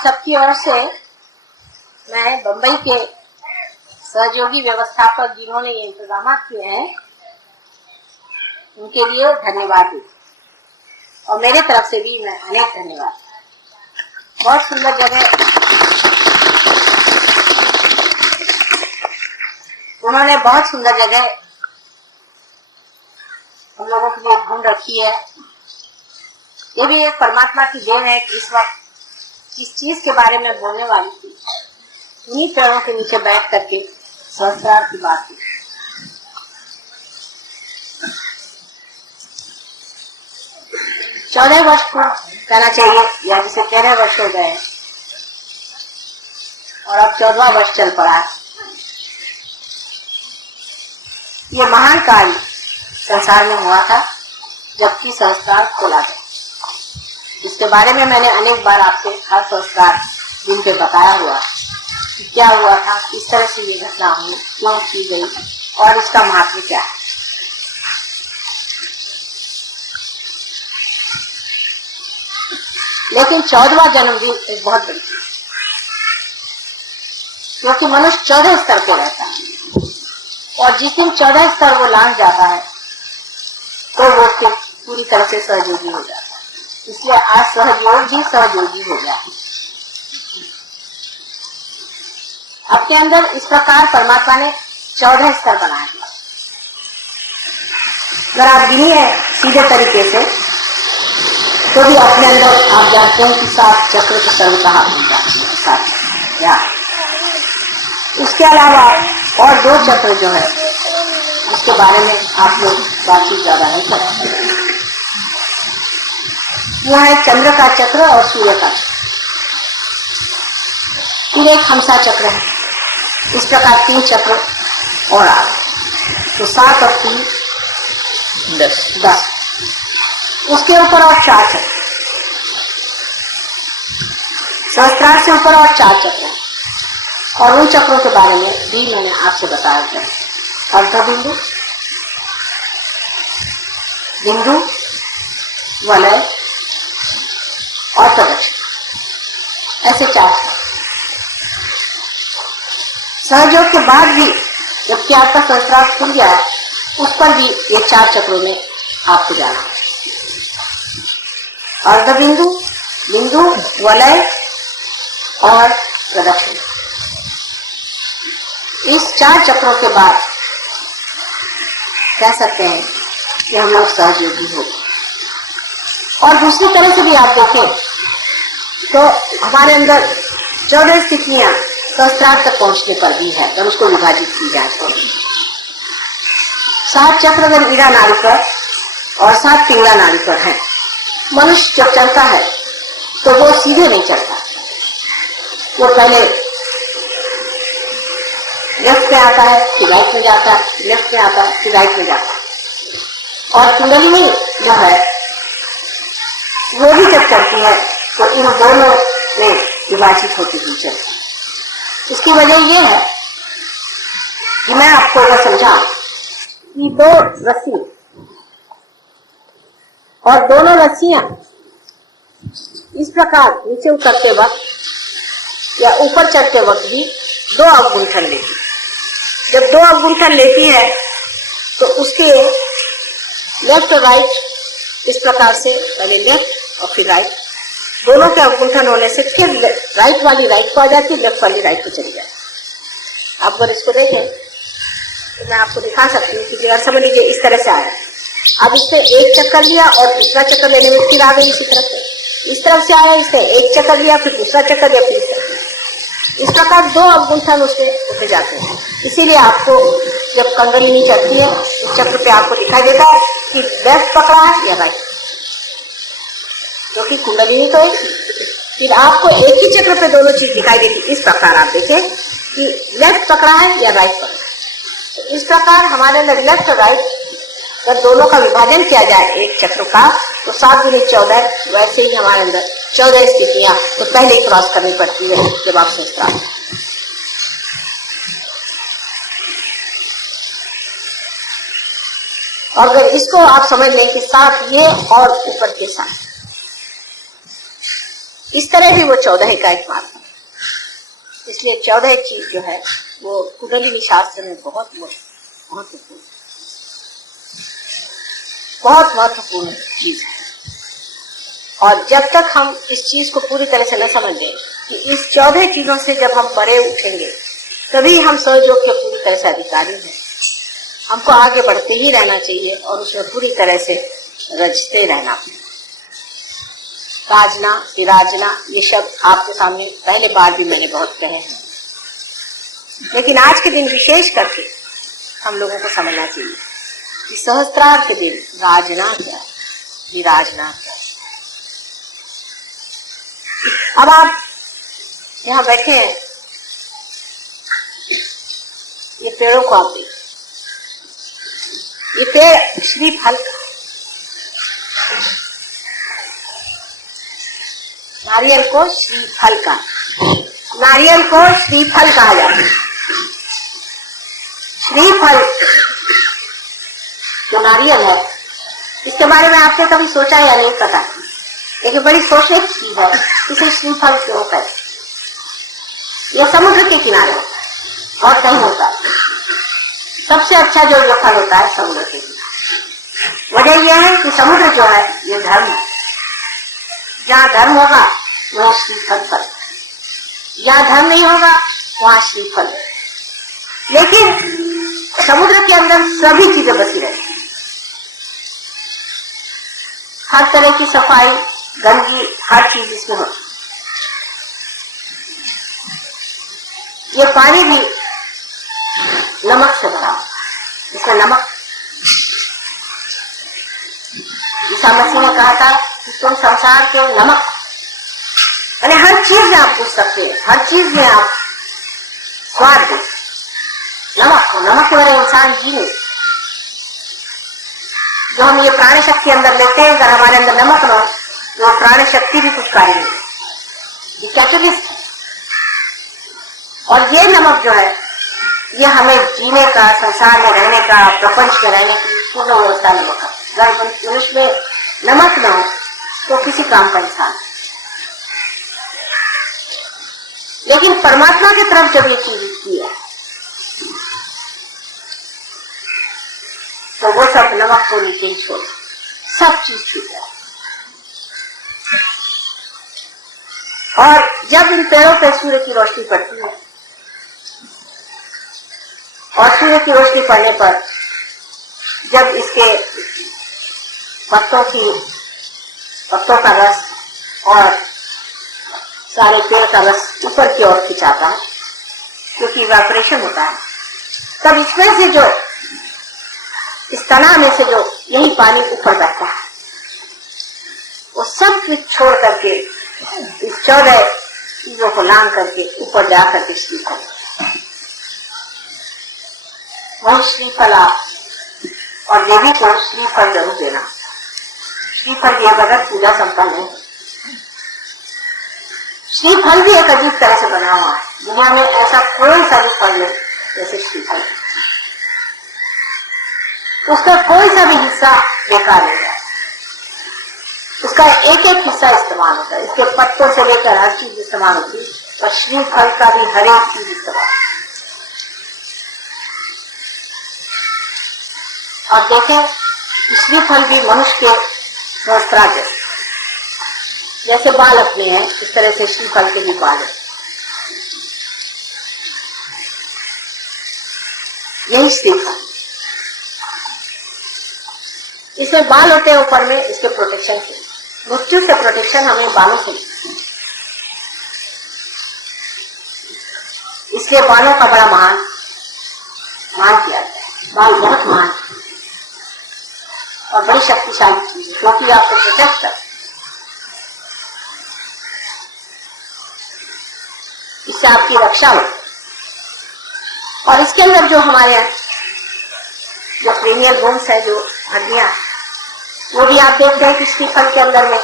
आप सबकी ओर से मैं बंबई के सहयोगी व्यवस्थापक जिन्होंने ये इंतजाम किए हैं उनके लिए धन्यवाद देती, और मेरे तरफ से भी मैं अनेक धन्यवाद। बहुत सुंदर जगह उन्होंने, बहुत सुंदर जगह हम लोगों के लिए ढूंढ रखी है। ये भी एक परमात्मा की देन है कि इस वक्त इस चीज के बारे में बोलने वाली थी, उन्हीं पेड़ों के नीचे बैठ करके संस्कार की बात की। चौदह वर्ष को कहना चाहिए, या जिसे 13 वर्ष हो गए और अब 14वां वर्ष चल पड़ा है। ये महान कार्य संसार में हुआ था जबकि संस्कार खोला गया। इसके बारे में मैंने अनेक बार आपको हर संस्कार दिन पे बताया हुआ कि क्या हुआ था, किस तरह से ये घटना हुई, क्यों की गई और इसका महत्व क्या है। लेकिन 14वां जन्मदिन एक बहुत बड़ी चीज, क्योंकि मनुष्य 14 स्तर पे रहता है और जिस दिन 14 स्तर वो लांघ जाता है तो वो फिर पूरी तरह से सहयोगी हो जाता है। इसलिए आज सहयोग भी सहयोगी हो गया। आपके अंदर इस प्रकार परमात्मा ने 14 स्तर बनाए। अगर आप गिनिए सीधे तरीके से तो भी अपने अंदर आप जानते हैं कि 7 चक्र का सर्व कहा जाता है। उसके अलावा और 2 चक्र जो है उसके बारे में आप लोग बातचीत ज्यादा नहीं करते। वो है चंद्र का चक्र और सूर्य का चक्र। फिर एक हंसा चक्र है। इस प्रकार 3 चक्र और आ गए तो 7 और 3 10। उसके ऊपर और 4 चक्र, सहस्त्रार से ऊपर और 4 चक्र हैं। और उन चक्रों के बारे में भी मैंने आपसे बताया था। अर्धबिंदु, बिंदु, वलय और प्रदक्षिण, ऐसे 4 चक्र। सहयोग के बाद भी जबकि आपका सहस्त्रार खुल गया है उस पर भी ये 4 चक्रों में आपको जाना है। अर्धबिंदु, बिंदु, वलय और प्रदक्षिण। इस 4 चक्रों के बाद कह सकते हैं कि हम लोग सहयोगी हो। और दूसरी तरह से भी आप देखें तो हमारे अंदर 14 स्थितियां सहस्त्रार तक पहुंचने पर भी है अगर उसको विभाजित की जाए तो। 7 चक्र अगर ईड़ा नाड़ी पर और 7 पिंगला नाड़ी पर है। मनुष्य जब चलता है तो वो सीधे नहीं चलता, वो पहले लेफ्ट में आता है फिर राइट में जाता है, लेफ्ट में आता है फिर राइट में जाता है। और कुंडलिनी जो है वो भी जब चलती है तो इन दोनों में विभाजित होती हुई चलती है। इसकी वजह ये है कि मैं आपको यह समझा कि 2 रस्सी और दोनों रस्सियां इस प्रकार नीचे उतरते वक्त या ऊपर चढ़ते वक्त भी 2 अवगुंठन लेती। जब 2 अवगुंठन लेती है तो उसके लेफ्ट और राइट इस प्रकार से पहले लेफ्ट और फिर राइट, दोनों के अवगुंठन होने से फिर राइट वाली राइट को आ जाती है, लेफ्ट वाली राइट को चली जाती है। आप अगर इसको देखें तो मैं आपको दिखा सकती हूँ कि अगर समझ लीजिए इस तरह से आया, अब इसने एक चक्कर लिया और दूसरा चक्कर लेने में फिर आ गई इसी तरफ से। इस तरफ से आया, इसने एक चक्कर लिया फिर दूसरा चक्कर लिया फिर इस प्रकार 2 अवगुंठन उसमें होते जाते हैं। इसीलिए आपको जब कुंडलिनी चलती है उस चक्र पे आपको दिखाई देता है कि लेफ्ट पकड़ा है या राइट, क्योंकि कुंडलिनी तो एक, फिर आपको एक ही चक्र पे दोनों चीज दिखाई देती। इस प्रकार आप देखें कि लेफ्ट पकड़ा है या राइट पकड़ा है। तो इस प्रकार हमारे अंदर लेफ्ट और राइट अगर दोनों का विभाजन किया जाए एक चक्र का तो 7 गुने 14, वैसे ही हमारे अंदर 14 स्थितियां तो पहले ही क्रॉस करनी पड़ती है जब आप संस्कार। और अगर इसको आप समझ लें कि 7 ये और ऊपर के 7 इस तरह भी वो 14 का एक मार्ग है। इसलिए 14 चीज जो है वो कुंडलिनी शास्त्र में बहुत महत्वपूर्ण चीज है। और जब तक हम इस चीज को पूरी तरह से न समझ लें कि इस 14 चीजों से जब हम परे उठेंगे तभी हम सहयोग के पूरी तरह से अधिकारी हैं। हमको आगे बढ़ते ही रहना चाहिए और उसमें पूरी तरह से रचते रहना। राजना, विराजना, ये शब्द आपके सामने पहले बार भी मैंने बहुत कहे हैं, लेकिन आज के दिन विशेष करके हम लोगों को समझना चाहिए कि सहस्त्रार्थ के दिन राजना क्या है, विराजना क्या है। अब आप यहाँ बैठे हैं, ये पेड़ों को आप देखिए, ये पेड़ श्रीफल का, नारियल को श्रीफल का, नारियल को श्रीफल कहा जाता है। श्रीफल जो नारियल है, इसके बारे में आपने कभी सोचा या नहीं पता, लेकिन बड़ी सोचने की चीज है, इसे श्रीफल क्यों कहते। यह समुद्र के किनारे और कहीं होता है। सबसे अच्छा जो ये फल होता है समुद्र के किनारे। वजह यह है कि समुद्र जो है ये धर्म है। जहाँ धर्म होगा वहाँ श्रीफल फल, जहाँ धर्म नहीं होगा वहाँ श्रीफल। लेकिन समुद्र के अंदर सभी चीजें बसी रहती, हर तरह की सफाई, गंदगी, हर चीज इसमें होती। ये पानी भी नमक से बना, इसमें नमक। ईसा मसीह ने कहा था कि तुम संसार के नमक, यानी हर चीज में आप पूछ सकते हैं, हर चीज में आप स्वाद दें। नमक को, नमक के बगैर इंसान जी नहीं। जो हम ये प्राण शक्ति अंदर लेते हैं, अगर हमारे अंदर नमक न हो तो प्राण शक्ति भी कुछ कार्य नहीं। ये कैटलिस्ट है। और ये नमक जो है ये हमें जीने का, संसार में रहने का, प्रपंच में रहने की पूर्ण व्यवस्था नमक है। अगर मनुष्य में नमक न हो तो किसी काम का इंसान। लेकिन परमात्मा की तरफ जब ये चीज की है तो वो सब नमक को नीचे ही छोड़, सब चीज छूट जाए। और जब इन पेड़ों पर सूर्य की रोशनी पड़ती है और सूर्य की रोशनी पड़ने पर जब इसके पत्तों का रस और सारे पेड़ का रस ऊपर की ओर खिंचाता है, क्योंकि इवेपोरेशन होता है, तब इसमें से जो, इस तना में से जो यही पानी ऊपर बैठता है, वो सब कुछ छोड़ करके इस 14 चीजों को लांग करके ऊपर जा करके श्रीफल, वही श्रीफल आप और देवी को श्रीफल जरूर देना। श्रीफल दिए बगैर पूजा संपन्न नहीं। श्रीफल भी एक अजीब तरह से बना हुआ है। दुनिया में ऐसा कोई सा भी फल नहीं जैसे श्रीफल। उसका कोई सा भी हिस्सा बेकार नहीं है, उसका एक एक हिस्सा इस्तेमाल होता है। इसके पत्तों से लेकर हर चीज इस्तेमाल होती है, और श्रीफल का भी हर एक चीज इस्तेमाल। और देखें, श्रीफल भी मनुष्य के सहस्त्रार्थ जैसे बाल अपने हैं, इस तरह से श्रीफल के भी बाल है। यही श्रीफल, इसमें बाल होते हैं ऊपर में, इसके प्रोटेक्शन से, मृत्यु से प्रोटेक्शन हमें बालों से। इसलिए बालों का बड़ा मान किया जाता है। बाल बहुत महान और बड़ी शक्तिशाली चीज है, क्योंकि आपको प्रोटेक्ट कर, इससे आपकी रक्षा हो। और इसके अंदर जो हमारे जो क्रेनियल बोन्स है, जो हड्डियां, वो भी आप देखते हैं कि श्रीफल के अंदर में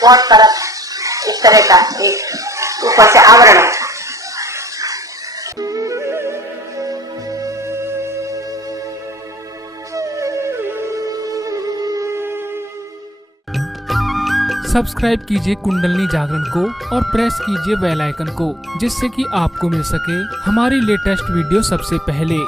बहुत तरह, एक तरह का एक ऊपर से आवरण है। सब्सक्राइब कीजिए कुंडलिनी जागरण को और प्रेस कीजिए बेल आइकन को, जिससे कि आपको मिल सके हमारी लेटेस्ट वीडियो सबसे पहले।